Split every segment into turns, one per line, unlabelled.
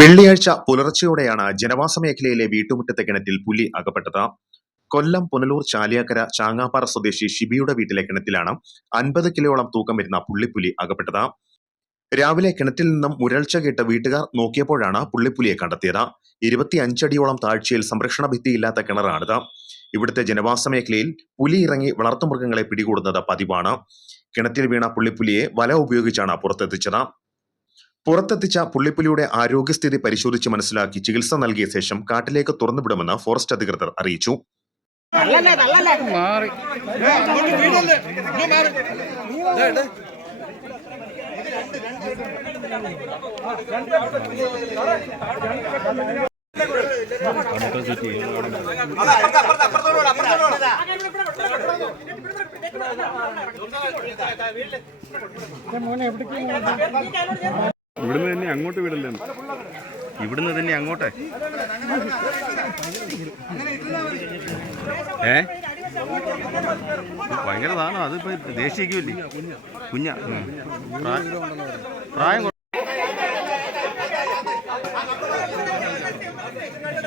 വെള്ളിയാഴ്ച പുലർച്ചയോടെയാണ് ജനവാസ മേഖലയിലെ വീട്ടുമുറ്റത്തെ കിണറ്റിൽ പുലി അകപ്പെട്ടത്. കൊല്ലം പുനലൂർ ചാലിയാക്കര ചാങ്ങാപ്പാറ സ്വദേശി ഷിബിയുടെ വീട്ടിലെ കിണറ്റിലാണ് അൻപത് കിലോയോളം തൂക്കം വരുന്ന പുള്ളിപ്പുലി അകപ്പെട്ടത്. രാവിലെ കിണറ്റിൽ നിന്നും മുരൾച്ച കേട്ട് വീട്ടുകാർ നോക്കിയപ്പോഴാണ് പുള്ളിപ്പുലിയെ കണ്ടെത്തിയത്. ഇരുപത്തിയഞ്ചടിയോളം താഴ്ചയിൽ സംരക്ഷണ ഭിത്തിയില്ലാത്ത കിണറാണിത്. ഇവിടുത്തെ ജനവാസ മേഖലയിൽ പുലി ഇറങ്ങി വളർത്തുമൃഗങ്ങളെ പിടികൂടുന്നത് പതിവാണ്. കിണറ്റിൽ വീണ പുള്ളിപ്പുലിയെ വല ഉപയോഗിച്ചാണ് പുറത്തെത്തിച്ചത്. പുറത്തെത്തിച്ച പുള്ളിപ്പുലിയുടെ ആരോഗ്യസ്ഥിതി പരിശോധിച്ച് മനസ്സിലാക്കി ചികിത്സ നൽകിയ ശേഷം കാട്ടിലേക്ക് തുറന്നുവിടുമെന്ന് ഫോറസ്റ്റ് അധികൃതർ അറിയിച്ചു.
ഇവിടുന്ന് തന്നെ അങ്ങോട്ട് വിടല്ലേ? ഇവിടുന്ന് തന്നെ അങ്ങോട്ടെ? ഏ? ഭയങ്കര സാധനം അതിപ്പോ ദേശീയക്കുമല്ലേ കുഞ്ഞ.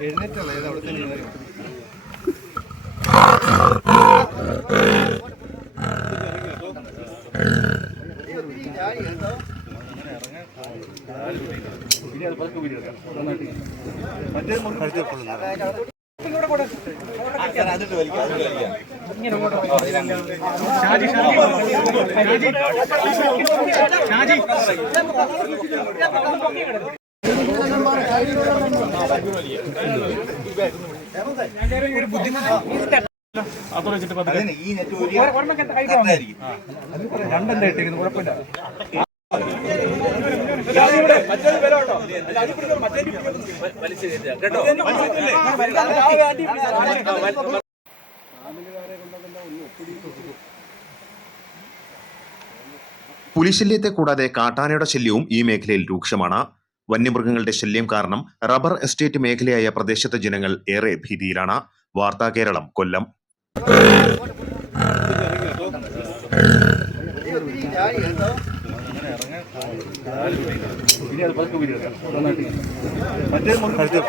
എഴുന്നേറ്റുള്ള ഏത് അവിടെ തന്നെ ഇരുന്നോ. ഇട്ടിരിക്കുന്നു കുഴപ്പമില്ല
പുലിശല്യത്തെ കൂടാതെ കാട്ടാനയുടെ ശല്യവും ഈ മേഖലയിൽ രൂക്ഷമാണ്. വന്യമൃഗങ്ങളുടെ ശല്യം കാരണം റബ്ബർ എസ്റ്റേറ്റ് മേഖലയായ പ്രദേശത്തെ ജനങ്ങൾ ഏറെ ഭീതിയിലാണ്. വാർത്താ കേരളം കൊല്ലം.
മറ്റേ